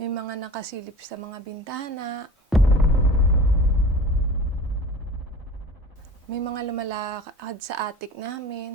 May mga nakasilip sa mga bintana. May mga lumalakad sa attic namin.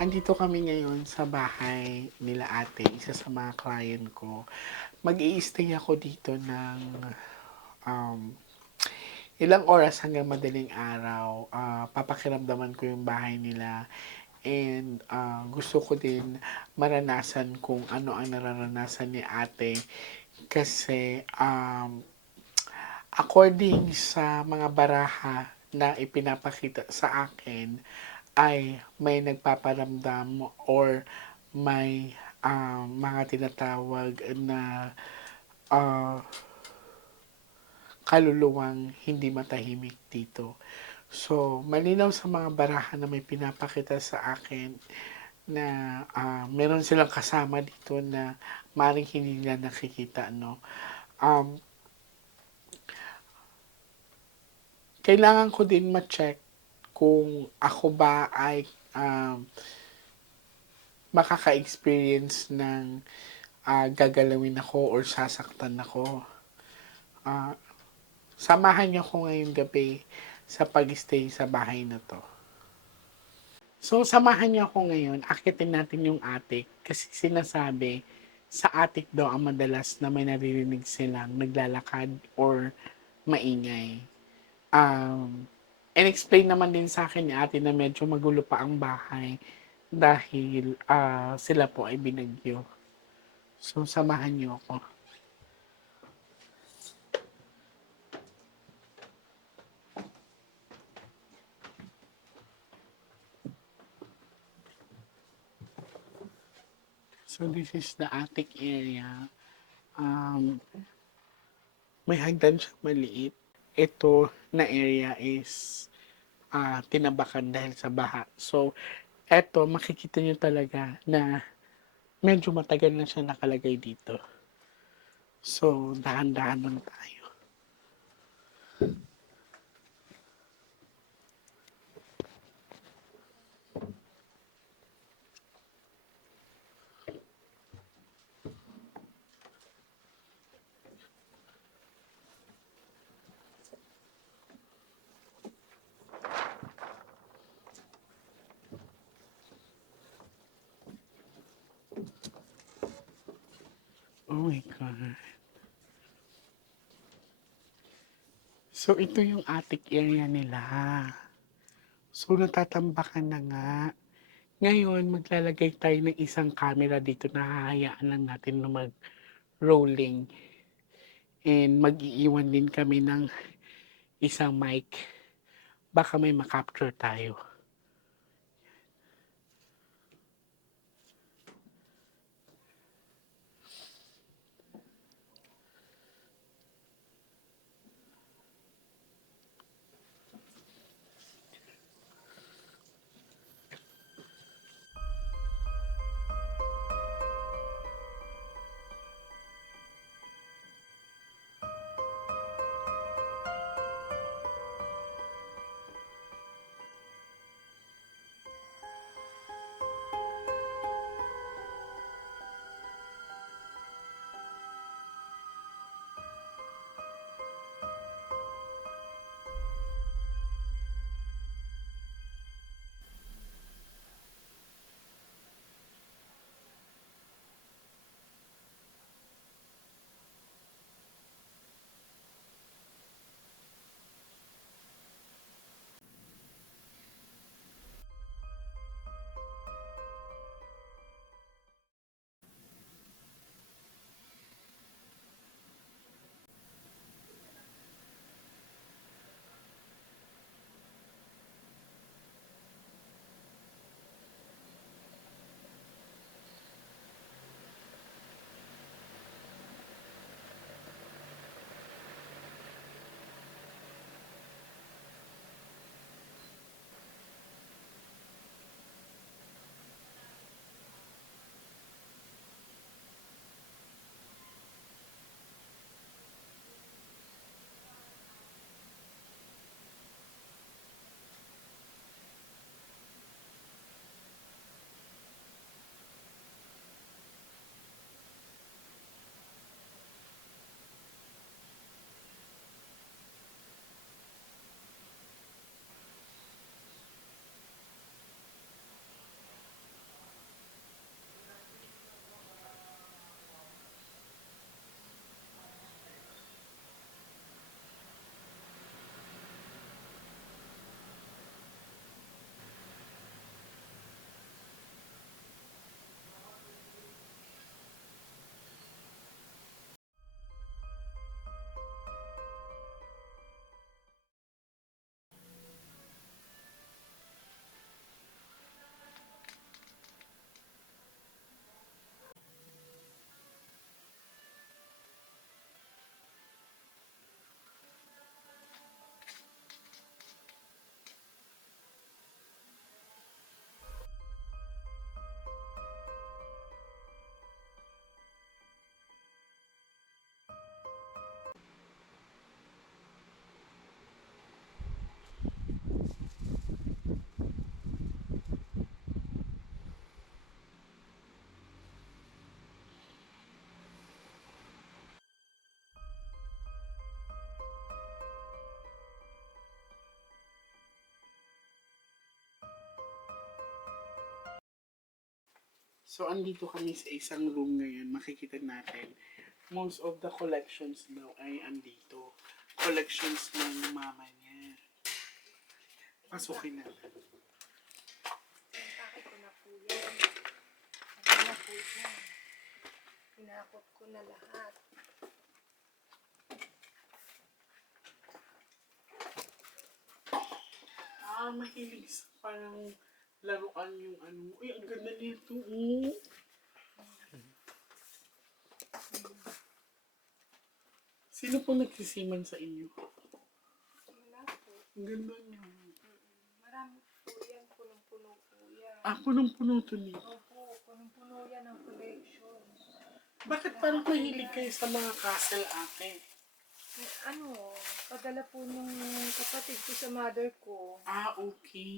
Andito kami ngayon sa bahay nila ate, isa sa mga client ko. Mag-i-stay ako dito ng um, ilang oras hanggang madaling araw. Papakiramdaman ko yung bahay nila and gusto ko din maranasan kung ano ang nararanasan ni ate kasi according sa mga baraha na ipinapakita sa akin, ay may nagpaparamdam or may mga tinatawag na ah, kaluluwang hindi matahimik dito. So, malinaw sa mga baraha na may pinapakita sa akin na meron silang kasama dito na maring hindi nila nakikita, no? Um, Kailangan ko din ma-check kung ako ba ay um, makaka-experience ng gagalawin ako or sasaktan ako. Ah, Samahan niyo ako ngayong gabi sa pag-stay sa bahay na to. So, samahan niyo ako ngayon. Akitin natin yung attic kasi sinasabi sa attic daw ang madalas na may naririnig silang naglalakad or maingay. And explain naman din sa akin ni ate na medyo magulo pa ang bahay dahil sila po ay binagyo. So, samahan niyo ako. So, this is the attic area. Um, May hagdan siya maliit. Ito na area is tinabakan dahil sa baha. So, eto, makikita niyo talaga na medyo matagal na siya nakalagay dito. So, dahan-dahan lang tayo. Oh my God. So, ito yung attic area nila. So, natatambakan na nga. Ngayon, maglalagay tayo ng isang camera dito na hahayaan lang natin na mag-rolling. And mag-iiwan din kami ng isang mic. Baka may makapture tayo. So, andito kami sa isang room ngayon. Makikita natin, most of the collections daw ay andito. Collections ng mama niya. Pasukin natin. Bakit ko na po yan? Ano na po yan? Pinakot ko na lahat. Mahilig sa parang laruan yung ano. Uy, ang ganda nito. Oh. Sino po nagsisiman sa inyo? Wala po. Ang ganda niya. Marami po yan. Punong-puno po yan. Punong-puno to niya. Opo, punong-puno yan ang collection. Bakit parang mahilig kayo sa mga castle, ate? Ano, padala po nung kapatid ko sa mother ko. Okay.